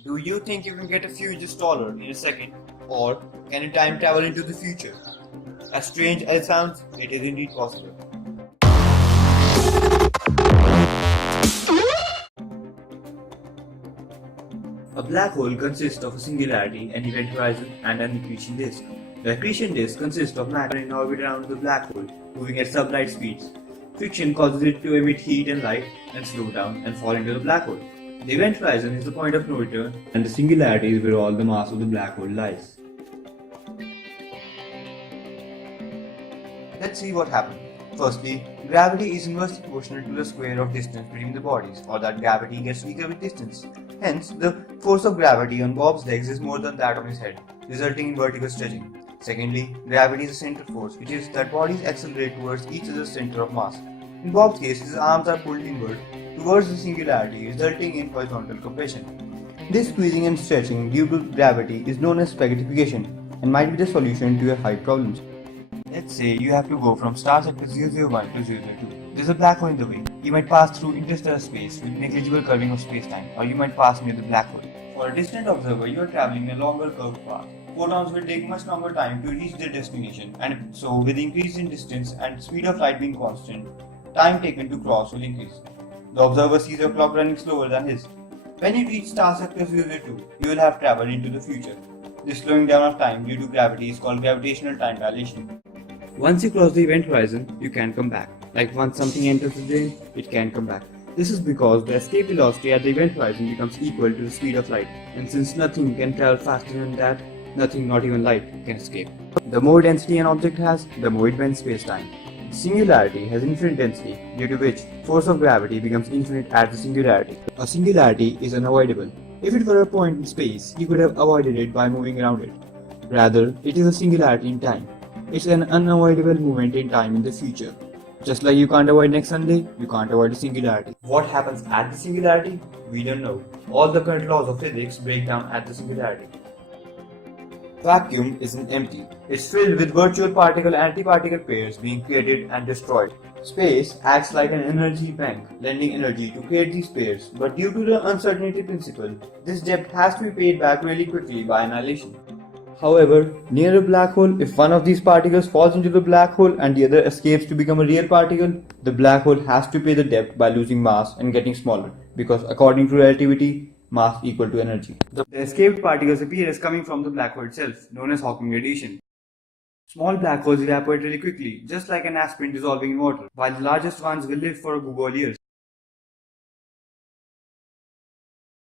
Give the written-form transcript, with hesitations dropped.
Do you think you can get a few inches taller in a second? Or can you time travel into the future? As strange as it sounds, it is indeed possible. A black hole consists of a singularity, an event horizon, and an accretion disk. The accretion disk consists of matter in orbit around the black hole, moving at sublight speeds. Friction causes it to emit heat and light, and slow down and fall into the black hole. The event horizon is the point of no return, and the singularity is where all the mass of the black hole lies. Let's see what happened. Firstly, gravity is inversely proportional to the square of distance between the bodies, or that gravity gets weaker with distance. Hence, the force of gravity on Bob's legs is more than that on his head, resulting in vertical stretching. Secondly, gravity is a central force, which is that bodies accelerate towards each other's center of mass. In Bob's case, his arms are pulled inward towards the singularity, resulting in horizontal compression. This squeezing and stretching due to gravity is known as spaghettification and might be the solution to your height problems. Let's say you have to go from star sector 001 to 002. There's a black hole in the way. You might pass through interstellar space with negligible curving of space-time, or you might pass near the black hole. For a distant observer, you are traveling a longer curved path. Photons will take much longer time to reach their destination, and so with increase in distance and speed of light being constant, time taken to cross will increase. The observer sees your clock running slower than his. When you reach star sector 002, you will have traveled into the future. This slowing down of time due to gravity is called gravitational time dilation. Once you cross the event horizon, you can come back. Like once something enters the drain, it can come back. This is because the escape velocity at the event horizon becomes equal to the speed of light, and since nothing can travel faster than that, nothing, not even light, can escape. The more density an object has, the more it bends space-time. Singularity has infinite density, due to which force of gravity becomes infinite at the singularity. A singularity is unavoidable. If it were a point in space, you could have avoided it by moving around it. Rather, it is a singularity in time. It's an unavoidable movement in time in the future. Just like you can't avoid next Sunday, you can't avoid the singularity. What happens at the singularity? We don't know. All the current laws of physics break down at the singularity. Vacuum isn't empty. It's filled with virtual particle-antiparticle pairs being created and destroyed. Space acts like an energy bank, lending energy to create these pairs, but due to the uncertainty principle, this debt has to be paid back really quickly by annihilation. However, near a black hole, if one of these particles falls into the black hole and the other escapes to become a real particle, the black hole has to pay the debt by losing mass and getting smaller, because according to relativity, mass equal to energy. The escaped particles appear as coming from the black hole itself, known as Hawking radiation. Small black holes evaporate really quickly, just like an aspirin dissolving in water, while the largest ones will live for a good years.